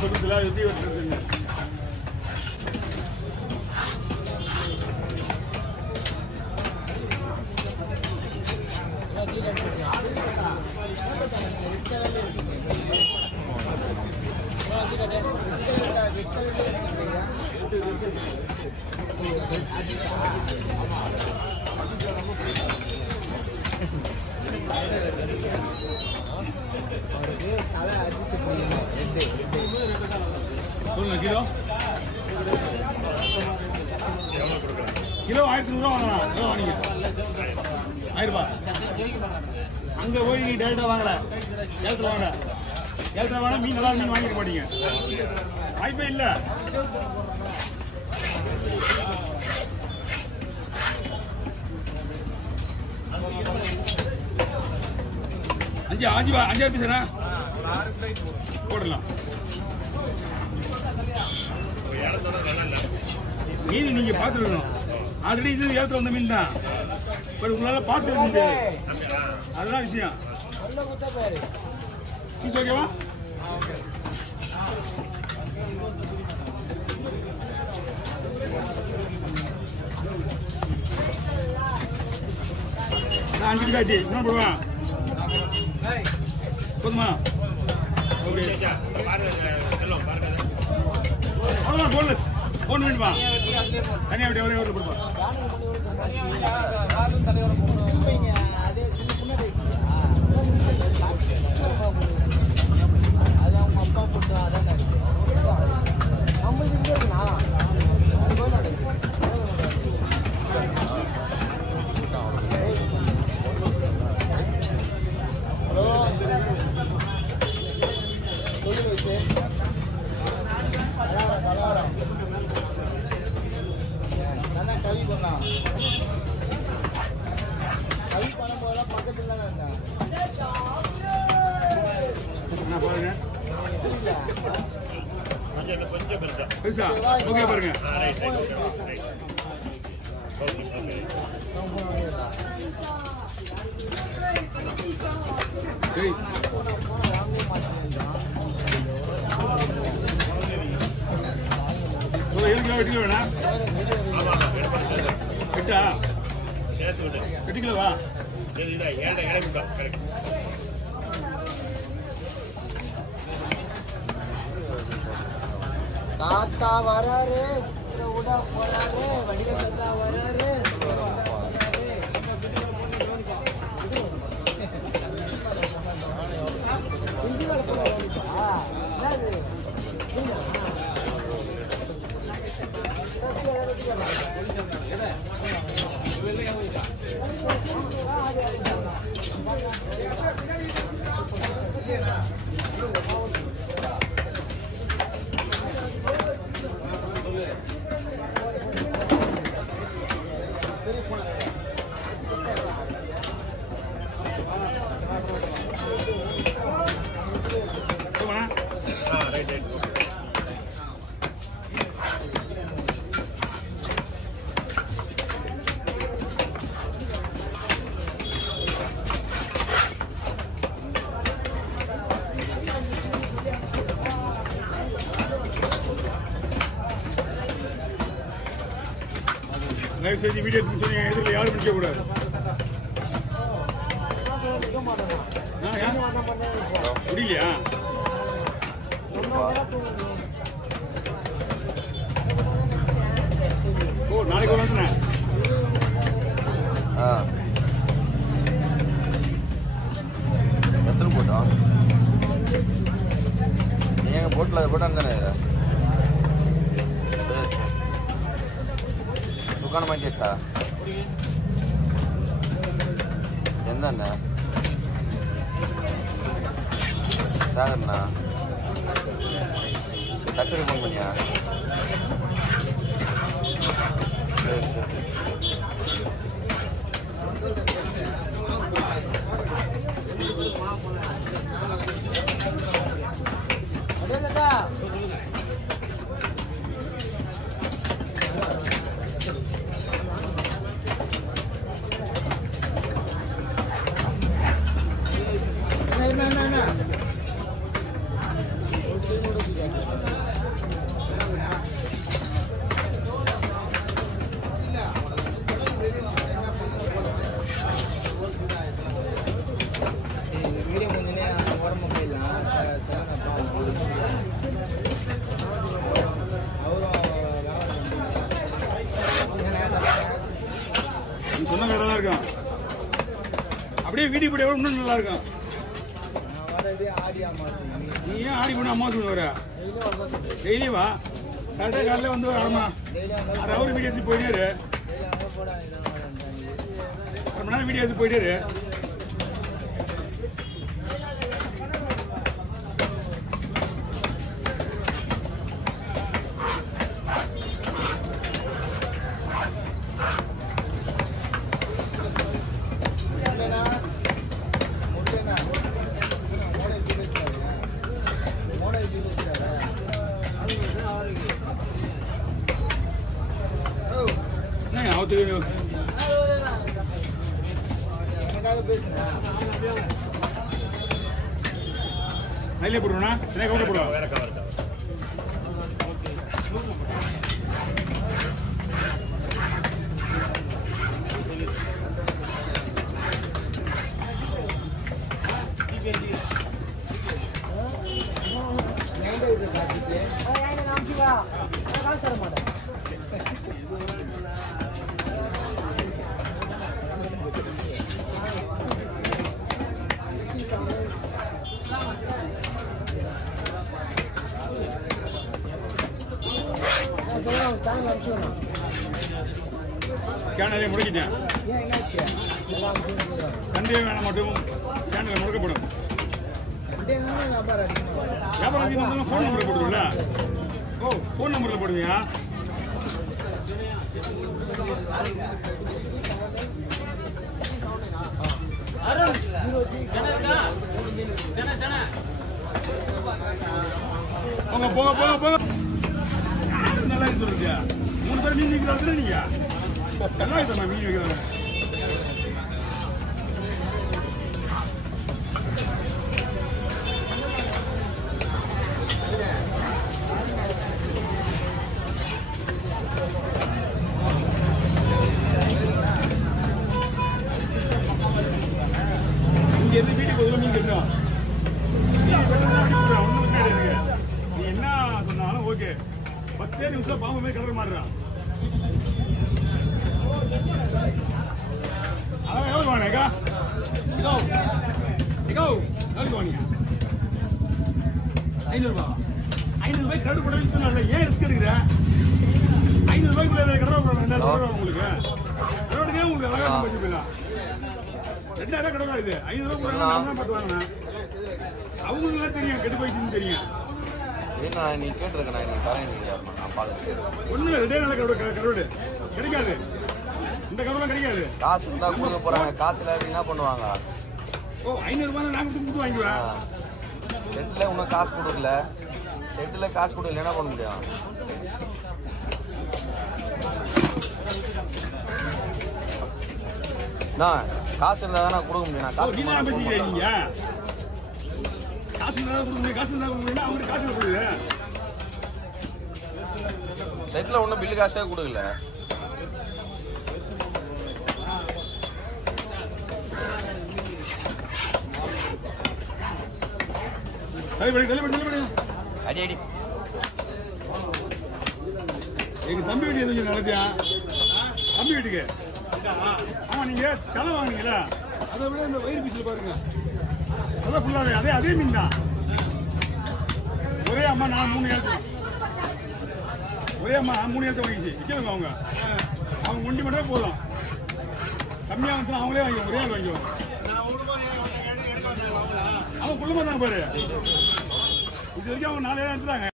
Kilo kilo 1100 வாங்கலாம். Kilo வாங்கிங்க 1000 ரூபாய். அங்க போய் நீ டேரக்டா வாங்கல, ஏலத்துல வாங்க. ஏலத்துல வாங்க மீன் நல்லா மீன் வாங்கிக்க மாட்டீங்க. வாய்ப்பே இல்ல. அஞ்சாறு பீஸ் போடலாம். மீன் நீங்க பாத்துருக்கணும். ஆல்ரெடி இது ஏலத்துல வந்த மீன் தான். பட் உங்களால பார்த்து முடியாது. அதுதான் விஷயம். ஓகேவா? நான் 5 காய்ச்சி என்ன போடுவேன் போதுமா? அவ்வளோதான். போன்லெஸ் போன் வேணுமா? தனியாக விட்டு ஒரே ஒரு கொடுப்பா. பெருசா ஓகே பாருங்க. கிலோ வேணா 8 கிலோவா? தாத்தா வராரு, உடா போறாரு, வடிவ தாத்தா வராரு. தயவு செஞ்சு வீடியோ சொன்னீங்க. இதில் யாரும் பிடிக்க கூடாது. முடியலையா? ஓ நாளைக்கு வந்து எத்தனை போட்டோம்? நீங்க போட்டல போட்டான் தானே? துக்கான மாட்டியாச்சா? என்னண்ணா சாகர்ண்ணா டக்குனு ஃபோன் பண்ணியா? சரி சரி. என்ன அப்படியே வீட்டுக்கு போய் இன்னும் நல்லா இருக்கும். நான் வரது ஆடி அம்மா. நீ ஏன் ஆடி போன அம்மா சொல்லி வர? டெய்லி வா. கரெக்டாக காலையில் வந்து வரமா. அது அவரு வீடியோ எடுத்து போயிட்டே இரு. 1 மணி நேரம் வீடியோ எடுத்து போயிட்டே இரு. நைலே போடுவோண்ணா, கவுண்டர் போடுவோம். வேற கவர் சேனலை முடக்கிட்டேன். சண்டே வேணா மட்டும் சேனலை முடக்கப்படும். வியாபாரம் அதிகமாக ஃபோன் நம்பர் போடுவீங்களா? ஓ, ஃபோன் நம்பரில் போடுவீங்க. போங்க போங்க போங்க போங்க. நல்லா சொல்றீங்க. 3 பேர் மீன் வைக்கிறாங்க நீங்க. நல்லா இருக்கா மீன் வைக்கிறாங்க. இங்க இருந்து வீட்டுக்கு ஒரு மீன் கிடைக்கும். நீ என்ன சொன்னாலும் ஓகே. 10 நிமிஷம் பாம்பு மாதிரி கடல் மாறுறான். அதான் எவ்வளவு வாங்க வாங்க 500 கடல் போட ஏன் ரிஸ்க் எடுக்கிற? 500 ரூபாய்க்குள்ள கடல் போட 2000 ரூபாய் உங்களுக்கு கடவுளுக்கே உங்களுக்கு அழகா பற்றி போயிடலாம். 2000 கடவுளா இது 500 ரூபாய் பார்த்து வாங்கினேன். அவங்களுக்கு தெரியும் கெட்டு போயிடுச்சுன்னு தெரியும். நீ கேட்டிருக்க நீங்க தரேன். ஒண்ணு 2 நாள் கடவுள் கிடைக்காது. இந்த கடவுள் கிடைக்காது. காசு இருந்தா கொடுக்க போறாங்க. காசு இல்லாத என்ன பண்ணுவாங்க? ஓ 500 ரூபாய் நான் கொடுத்து வாங்கிக்குவேன். செட்ல உனக்கு காசு கொடுக்கல. செட்ல காசு கொடுக்கல என்ன பண்ண முடியும்? காசு இருந்தா தான் கொடுக்க முடியும். நான் காசு பேசிக்கிறீங்க. காசு இருந்தா கொடுக்க காசு இருந்தா கொடுக்க அவங்களுக்கு காசு கொடுக்குது. செட்ல ஒன்றும் பில்லு காசே கொடுக்கல. அடி அடி எங்க தம்பி வீட்டு எதுவும் நடத்தியா? தம்பி வீட்டுக்கு ஆமா நீங்க தலை வாங்கினீங்களா? அதை விட இந்த வயிறு பீஸ்ல பாருங்க. அதான் ஃபுல்லாவே அதே மீன் தான். ஒரே அம்மா நான் 3 ஏழு ஒரே அம்மா 3 ஏழு வாங்கிச்சு விற்கிறவங்க. அவங்க ஒண்டி மட்டும் போதும். கம்மியா வந்து அவங்களே வாங்கி ஒரே ஆள் வாங்கிக்குவோம். அவன் குடும்பம் தான் பாரு. இது வரைக்கும் அவங்க 4 ஏழு எடுத்துட்டாங்க.